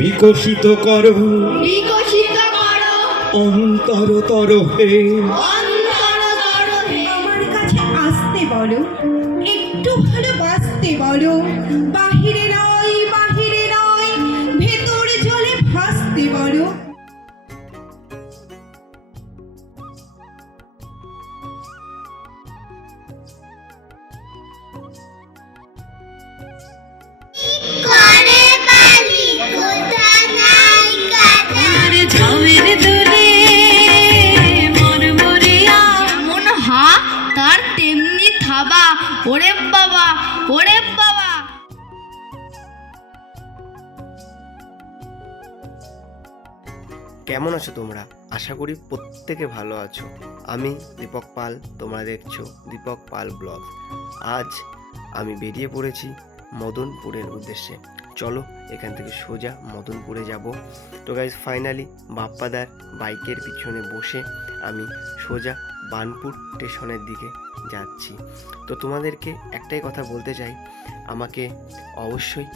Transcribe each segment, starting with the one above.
বিকশিত করো অন্তর তর হে। আমার কাছে আসতে বলো, একটু ভালোবাসতে বলো, বাহিরে নয় ভেতর জলে ভাসতে বলো। তার তেমনি থাবা, ওরে বাবা ওরে বাবা। কেমন আছো তোমরা? আশা করি প্রত্যেকে ভালো আছো। আমি দীপক পাল, তোমরা দেখছো দীপক পাল ব্লগ। আজ আমি বেরিয়ে পড়েছি মদনপুরের উদ্দেশ্যে। চলো এখান থেকে সোজা মদনপুরে যাব। তো গাইজ ফাইনালি বাপ্পাদার বাইকের পিছনে বসে আমি সোজা বার্নপুর স্টেশনের দিকে যাচ্ছি। তো তোমাদেরকে একটাই কথা বলতে চাই, আমাকে অবশ্যই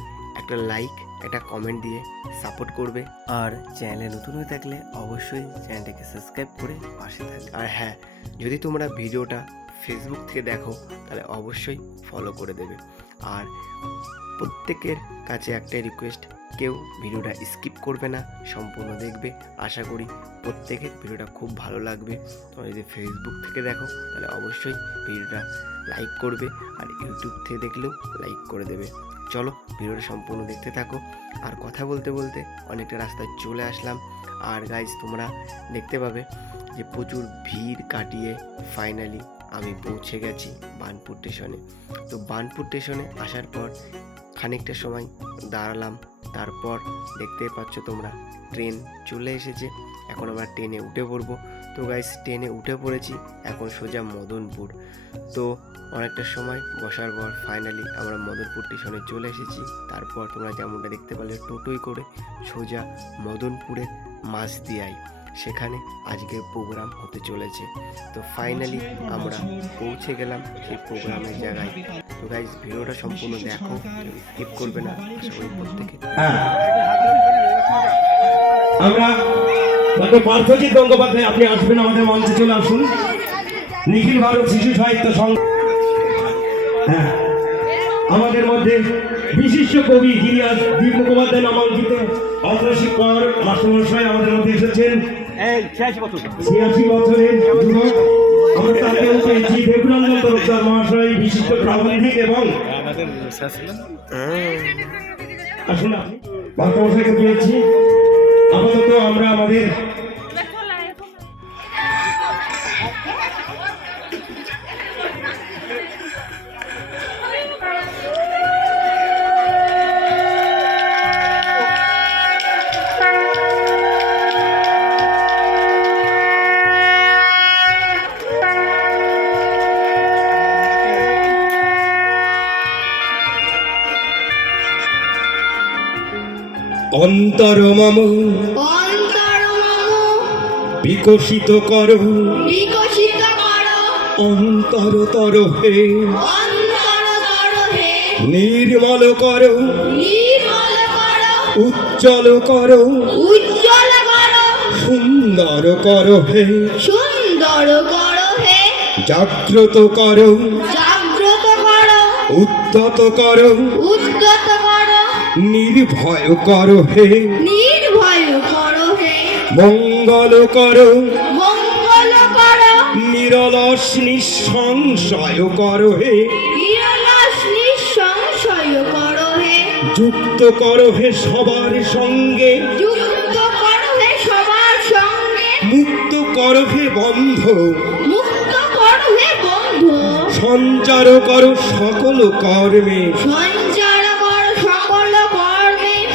একটা লাইক একটা কমেন্ট দিয়ে সাপোর্ট করবে, আর চ্যানেলে নতুন হয়ে থাকলে অবশ্যই চ্যানেলটাকে সাবস্ক্রাইব করে পাশে থাকবে। আর হ্যাঁ, যদি তোমরা ভিডিওটা ফেসবুক থেকে দেখো তাহলে অবশ্যই ফলো করে দেবে। আর প্রত্যেকের কাছে একটাই রিকোয়েস্ট, কেউ ভিডিওটা স্কিপ করবে না, সম্পূর্ণ দেখবে। আশা করি প্রত্যেকের ভিডিওটা খুব ভালো লাগবে। তোমরা যদি ফেসবুক থেকে দেখো তাহলে অবশ্যই ভিডিওটা লাইক করবে, আর ইউটিউব থেকে দেখলেও লাইক করে দেবে। চলো ভিডিওটা সম্পূর্ণ দেখতে থাকো। আর কথা বলতে বলতে অনেকটা রাস্তায় চলে আসলাম। আর গাইজ তোমরা দেখতে পাবে যে প্রচুর ভিড় কাটিয়ে ফাইনালি আমি পৌঁছে গেছি বার্নপুর স্টেশনে। তো বার্নপুর স্টেশনে আসার পর খানিকটা সময় দাঁড়ালাম, তারপর দেখতে পাচ্ছ তোমরা ট্রেন চলে এসেছে। এখন আমরা ট্রেনে উঠে পড়বো। তো গাইজ ট্রেনে উঠে পড়েছি, এখন সোজা মদনপুর। তো অনেকটা সময় বসার পর ফাইনালি আমরা মদনপুর স্টেশনে চলে এসেছি। তারপর তোমরা যেমনটা দেখতে পারলে টোটোই করে সোজা মদনপুরের মাঝদিয়ায়, সেখানে আজকে প্রোগ্রাম হতে চলেছে। তো ফাইনালি আমরা পৌঁছে গেলাম সেই প্রোগ্রামের জায়গায়। তো গাইজ ভিডিওটা সম্পূর্ণ দেখো, স্কিপ করবে না, আশা করি প্রত্যেকে। আমরা ডক্টর পার্থজিৎ গঙ্গোপাধ্যায়, আপনি আসবেন আমাদের মঞ্চে, চলে আসুন। নিখিল ভারত শিশু সাহিত্য সংঘ, হ্যাঁ আমাদের মধ্যে বিশিষ্ট কবি যিনি আজ দীপ মুখোপাধ্যায় নামাঙ্কিত অগ্রশিক্ষর মাস্টারমশাই আমাদের মধ্যে এসেছেন। 86 বছরের যুবক, আমরা তাকেও পেয়েছি দেবরঞ্জন তরফদার মহাশয়, বিশিষ্ট প্রাবন্ধিক। এবং আসুন আপনি মাস্টারমশাইকে পেয়েছি। আপাতত আমরা আমাদের অন্তর মম বিকশিত করো অন্তর তর হে। নির্মল করো উজ্জ্বল করো সুন্দর করো হে। জাগ্রত করো উদ্যত করো নির্ভয় করো হে। মঙ্গল করো নিরলস নিঃসংশয় করো হে। যুক্ত করো হে সবার সঙ্গে, মুক্ত করো হে বন্ধ, সঞ্চার করো সকল কর্মে,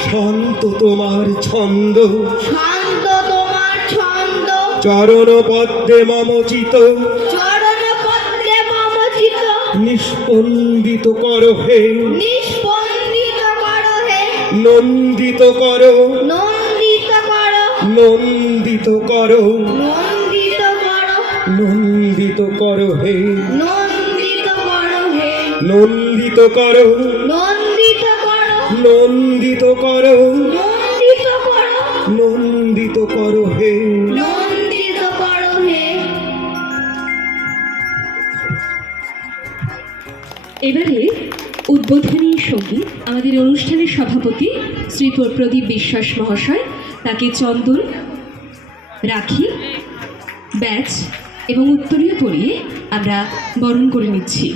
শান্ত তোমার ছন্দ, চরণ পদ্মে মমচিত, নিস্পন্দিত করো হে। নন্দিত করো নন্দিত করো নন্দিত করো হে। নন্দিত করো নন্দিত করো নন্দিত করো, নন্দিত করো হে। নন্দিত করো হে। এবারে উদ্বোধনী সঙ্গীত আমাদের অনুষ্ঠানের সভাপতি শ্রী প্রদীপ বিশ্বাস মহাশয়, তাকে চন্দন, রাখি, ব্যাচ এবং উত্তরীয় পরিয়ে আমরা বরণ করে নিচ্ছি।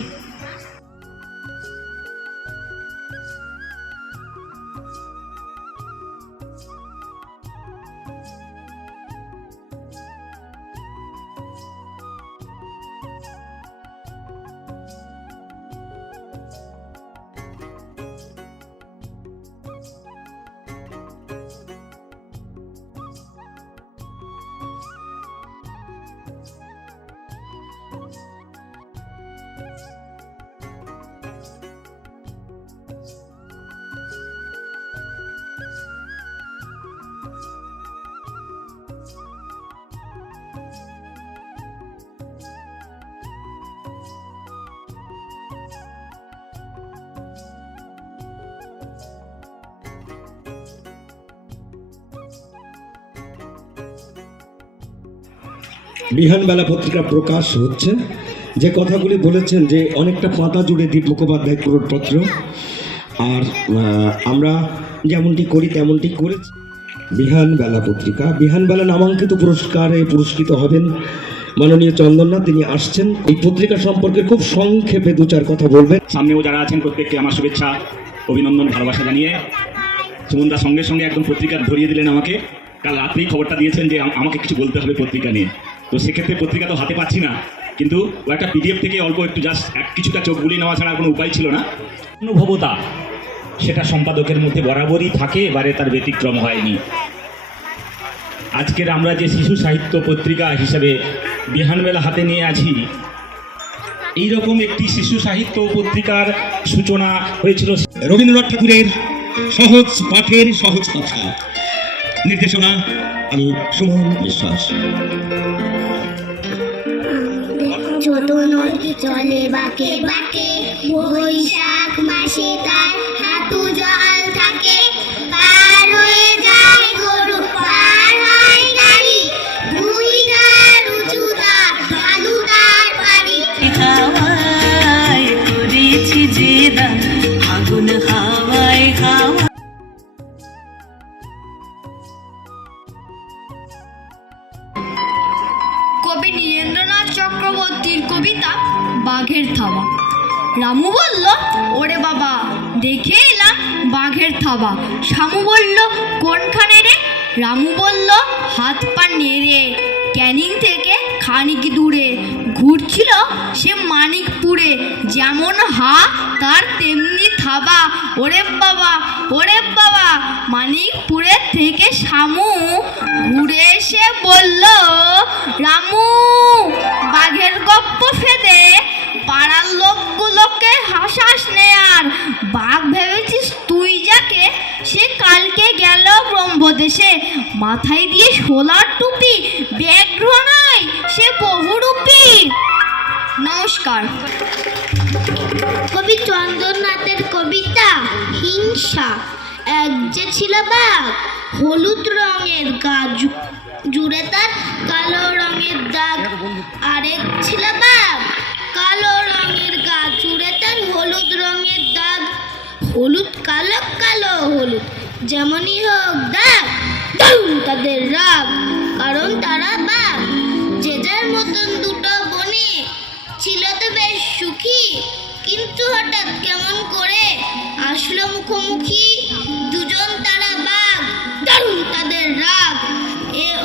বিহানবেলা পত্রিকা প্রকাশ হচ্ছে, যে কথাগুলি বলেছেন যে অনেকটা পাতা জুড়ে দীপ মুখোপাধ্যায় ক্রোড়পত্র, আর আমরা যেমনটি করি তেমনটি করেছি। বিহানবেলা পত্রিকা, বিহানবেলা নামাঙ্কিত পুরস্কারে পুরস্কৃত হবেন মাননীয় চন্দননাথ, তিনি আসছেন। এই পত্রিকা সম্পর্কে খুব সংক্ষেপে দু চার কথা বলবেন। সামনেও যারা আছেন প্রত্যেককে আমার শুভেচ্ছা, অভিনন্দন, ভালোবাসা জানিয়ে সুমনদা সঙ্গে সঙ্গে একদম পত্রিকা ধরিয়ে দিলেন আমাকে। কাল রাত্রেই খবরটা দিয়েছেন যে আমাকে কিছু বলতে হবে পত্রিকা নিয়ে। তো সেক্ষেত্রে পত্রিকা তো হাতে পাচ্ছি না, কিন্তু ও একটা পিডিএফ থেকে অল্প একটু জাস্ট কিছুটা চোখ বুলিয়ে নেওয়া ছাড়া কোনো উপায় ছিল না। অনুভবতা সেটা সম্পাদকের মধ্যে বরাবরই থাকে, এবারে তার ব্যতিক্রম হয়নি। আজকের আমরা যে শিশু সাহিত্য পত্রিকা হিসেবে বিহানবেলা হাতে নিয়ে আছি, এইরকম একটি শিশু সাহিত্য পত্রিকার সূচনা হয়েছিল রবীন্দ্রনাথ ঠাকুরের সহজ পাঠের সহজ কথা। নির্দেশনা আমি সুমন বিশ্বাস। ছোট নদী চলে বাঁকে বাঁকে, বৈশাখ মাসে তার হাঁটু জল থাকে। পার হয়ে যায় গরু, পার হয় গাড়ি, দুই ধার উঁচু তার, ঢালু তার বাড়ি। হাওয়ায় করেছি যে দান, আগুন হাওয়ায় হাওয়া। কবি নীরেন্দ্রনাথ চক্রবর্তীর কবিতা বাঘের থাবা। রামু বলল, ওরে বাবা দেখে এলাম বাঘের থাবা। শামু বলল, কোনখানে রে? রামু বলল, হাত পা নেড়ে। ক্যানিং থেকে খানিক দূরে ঘুরছিল সে মানিকপুরে। যেমন হা তার তেমনি থাবা, ওরে বাবা ওরে বাবা। মানিকপুরের থেকে শামু ঘুরে এসে বলল, রামু বাঘের গপ্প ফেদে পাড়ার লোকগুলোকে হাসাস নে আর। বাঘ ভেবেছিস তুই যাকে, সে কালকে গেল ব্রহ্মদেশে। মাথায় দিয়ে সোলার টুপি, ব্যাঘ্র নয় সে বহুরূপী। নমস্কার। কবি চন্দননাথের কবিতা হিংসা। এক যে ছিল বাঘ, হলুদ রঙের গা জুড়ে তার কালো রঙের দাগ। আরেক ছিল বাঘ, কালো রঙের গা জুড়ে তার হলুদ রঙের দাগ। হলুদ কালো, কালো হলুদ, যেমনই হোক দাগ, দারুণ তাদের রাগ, কারণ তারা বাঘ। যে যার মতন দুটো বনে ছিল তো বেশ সুখী, কিন্তু হঠাৎ কেমন করে আসলো মুখোমুখি। দুজন তারা বাঘ, দারুণ তাদের রাগ।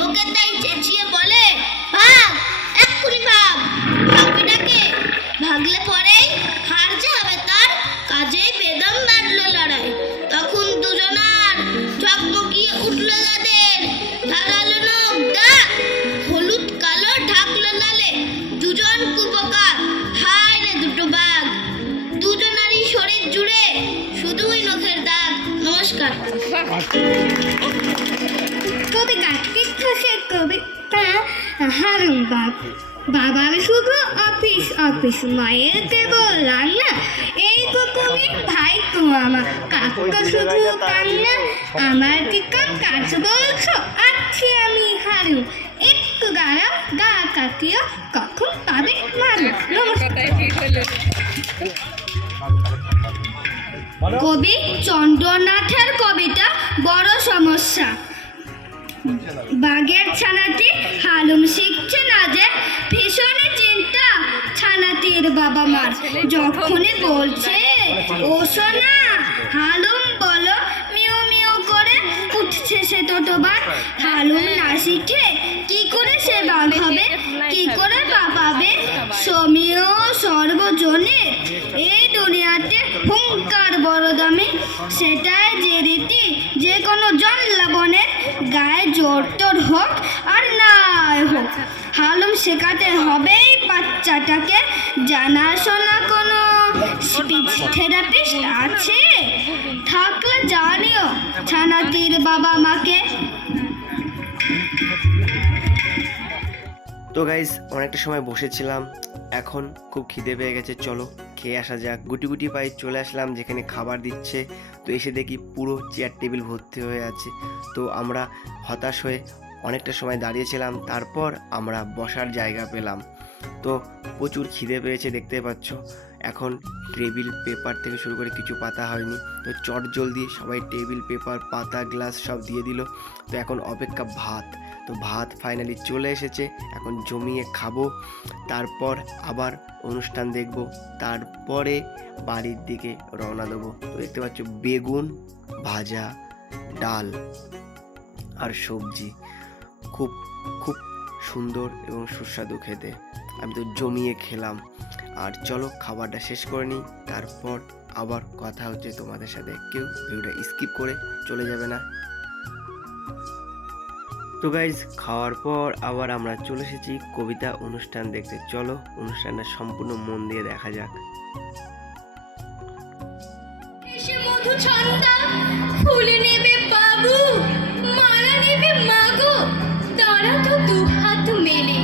ওকে তাই চেঁচিয়ে বলে, ভাগ এক্ষুনি ভাগ। ভাগবি ডাকে, ভাগলে পরেই হার যে হবে তার, কাজেই বেদম বাড়লো লড়াই। তখন দুজনার ঝকমকিয়ে উঠলো তাদের ধারালো নখ দাগ। হলুদ কালো ঢাকলো লালে, দুজন কুপোকা, হায় রে দুটো বাঘ। দুজনারই শরীর জুড়ে শুধুই নখের দাগ। নমস্কার। কবিতা শিক্ষকের কবিতা হারুন বাঘ। বাবার শুধু অফিস অফিস, মায়ের কেবল রান্না। এই কুকুর তুমি ভাই তো আমার কাকুটা শুধু কান্না আমার দিকাম কাজ বলছো আছি আমি হারু একটু গাড়া গা কাটিও কখন পাবে মারু কবি চন্দ্রনাথের কবিতা বড় সমস্যা বাঘের ছানাটি হালুম শিখছে না যে ভীষণই চিন্তা ছানাটির বাবা মার যখনই বলছে ও সোনা হালুম বলো মিউ মিউ করে উঠছে সে ততবার হালুম না শিখে কি করে সে বাঘ হবে কি করে পাবে সমীয় সর্বজনের এই দুনিয়াতে হুঙ্কার বড় দামি সেটাই যে রীতি যে কোনো জল্লাবনের গায়ে জোর তোর হোক আর নাই হোক হালুম শেখাতে হবেই বাচ্চাটাকে জানাশোনা কোনো স্পিচ থেরাপিস্ট আছে থাকলে জানিও ছানাটির বাবা মাকে। তো গাইজ অনেকটা সময় বসেছিলাম, এখন খুব খিদে পেয়ে গেছে, চলো খেয়ে আসা যাক। গুটি গুটি পায়ে চলে আসলাম যেখানে খাবার দিচ্ছে। তো এসে দেখি পুরো চেয়ার টেবিল ভর্তি হয়ে আছে। তো আমরা হতাশ হয়ে অনেকটা সময় দাঁড়িয়েছিলাম, তারপর আমরা বসার জায়গা পেলাম। তো প্রচুর খিদে পেয়েছে দেখতে পাচ্ছ। এখন টেবিল পেপার থেকে শুরু করে কিছু পাতা হয়নি, তো চট জলদি সবাই টেবিল পেপার পাতা গ্লাস সব দিয়ে দিল। তো এখন অপেক্ষা ভাত। তো ভাত ফাইনালি চলে এসেছে, এখন জমিয়ে খাবো, তারপর আবার অনুষ্ঠান দেখব, তারপরে বাড়ির দিকে রওনা দেবো। তো দেখতে পাচ্ছ বেগুন ভাজা, ডাল আর সবজি, খুব খুব সুন্দর এবং সুস্বাদু খেতে। আমি তো জমিয়ে খেলাম। আর চলো খাবারটা শেষ করে নিই, তারপর আবার কথা হচ্ছে তোমাদের সাথে। কেউ ভিডিওটা স্কিপ করে চলে যাবে না। তো গাইজ খাওয়ার পর আবার আমরা চলে এসেছি কবিতা অনুষ্ঠান দেখতে। চলো অনুষ্ঠানটা সম্পূর্ণ মন দিয়ে দেখা যাক। এসে মধু ছন্দা ফুল নেবে বাবু মালা নেবে মাগো তারা তো দু হাত মেলে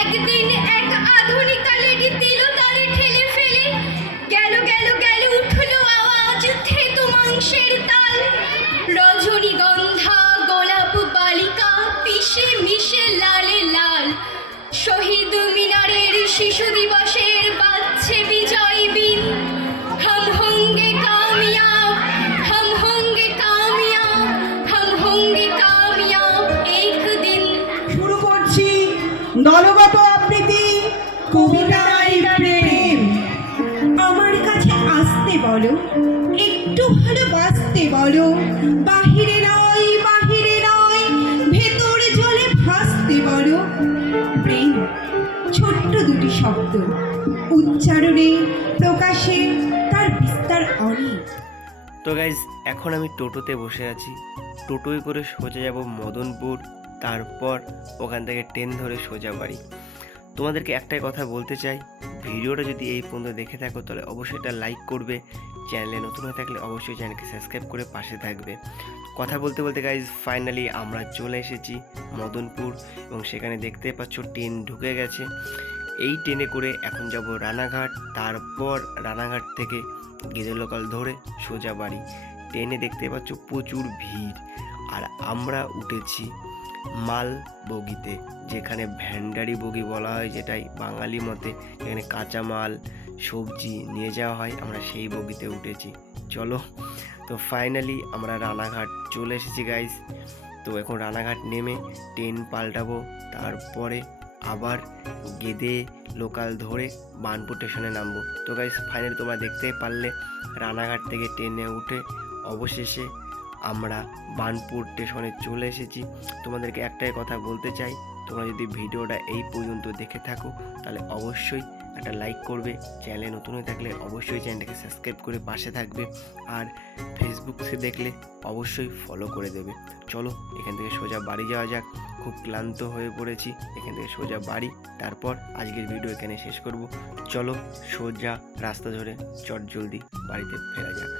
একদিন এক আধুনিকালেরই দিল তারে ঠেলে ফেলে গেল গেল গেল উঠলো আওয়াজ থেতো মাংসের তাল রজনীগন্ধা গোলাপ বালিকা পিষে মিশে লালে লাল শহীদ মিনারের শিশু দিবসের বাজছে বিজয় বিন हम होंगे कामयाब हम होंगे कामयाब हम होंगे कामयाब एक दिन। শুরু করছি দলগত আবৃত্তি কবিতায় প্রেম। আমার কাছে আসতে বলো একটু ভালোবাসতে বলো বাহিরে নয় ভেতর জলে ভাসতে বলো প্রেম ছোট্ট দুটি শব্দ উচ্চারণে প্রকাশে তার বিস্তার অনেক। তো গাইজ এখন আমি টোটোতে বসে আছি, টোটোয় করে সোজা যাব মদনপুর, তারপর ওখান থেকে ট্রেন ধরে সোজা বাড়ি। তোমাদেরকে একটাই কথা বলতে চাই, ভিডিওটা যদি এই পর্যন্ত দেখে থাকো তাহলে অবশ্যই এটা লাইক করবে, চ্যানেলে নতুন হয়ে থাকলে অবশ্যই চ্যানেলকে সাবস্ক্রাইব করে পাশে থাকবে। কথা বলতে বলতে গাইজ ফাইনালি আমরা চলে এসেছি মদনপুর এবং সেখানে দেখতে পাচ্ছ ট্রেন ঢুকে গেছে। এই ট্রেনে করে এখন যাব রানাঘাট, তারপর রানাঘাট থেকে গেজে লোকাল ধরে সোজা বাড়ি। ট্রেনে দেখতে পাচ্ছ প্রচুর ভিড়, আর আমরা উঠেছি মাল বগিতে, যেখানে ভ্যান্ডারি বগি বলা হয়, যেটাই বাঙালি মতে যেখানে কাঁচা মাল সবজি নিয়ে যাওয়া হয়, আমরা সেই বগিতে উঠেছি। চলো, তো ফাইনালি আমরা রানাঘাট চলে এসেছি গাইজ। তো এখন রানাঘাট নেমে ট্রেন পাল্টাবো, তারপরে আবার গেদে লোকাল ধরে বার্নপুর স্টেশনে নামবো। তো গাইজ ফাইনালি তোমরা দেখতেই পারলে রানাঘাট থেকে ট্রেনে উঠে অবশেষে আমরা বার্নপুর স্টেশনে চলে এসেছি। তোমাদেরকে একটাই কথা বলতে চাই, তোমরা যদি ভিডিওটা এই পর্যন্ত দেখে থাকো তাহলে অবশ্যই একটা লাইক করবে, চ্যানেলে নতুন হয়ে থাকলে অবশ্যই চ্যানেলটাকে সাবস্ক্রাইব করে পাশে থাকবে, আর ফেসবুকে দেখলে অবশ্যই ফলো করে দেবে। চলো এখান থেকে সোজা বাড়ি যাওয়া যাক, খুব ক্লান্ত হয়ে পড়েছি। এখান থেকে সোজা বাড়ি, তারপর আজকের ভিডিও এখানে শেষ করব। চলো সোজা রাস্তা ধরে চট জলদি বাড়িতে ফেরা যাক।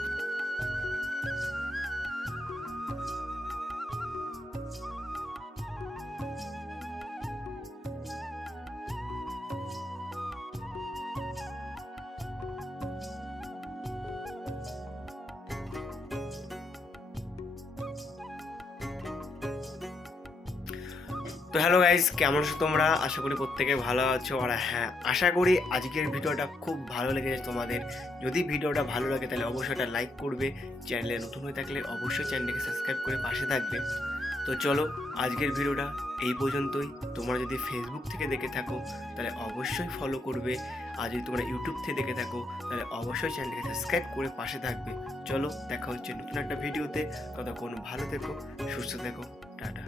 তো হ্যালো গাইজ, কেমন আছো তোমরা? আশা করি প্রত্যেকে ভালো আছো। আর হ্যাঁ, আশা করি আজকের ভিডিওটা খুব ভালো লেগেছে তোমাদের। যদি ভিডিওটা ভালো লাগে তাহলে অবশ্যই একটা লাইক করবে, চ্যানেলে নতুন হয়ে থাকলে অবশ্যই চ্যানেলটাকে সাবস্ক্রাইব করে পাশে থাকবে। তো চলো, আজকের ভিডিওটা এই পর্যন্তই। তোমরা যদি ফেসবুক থেকে দেখে থাকো তাহলে অবশ্যই ফলো করবে, আর যদি তোমরা ইউটিউব থেকে দেখে থাকো তাহলে অবশ্যই চ্যানেলটাকে সাবস্ক্রাইব করে পাশে থাকবে। চলো, দেখা হচ্ছে নতুন একটা ভিডিওতে। ততক্ষণ ভালো থেকো, সুস্থ থেকো, টাটা।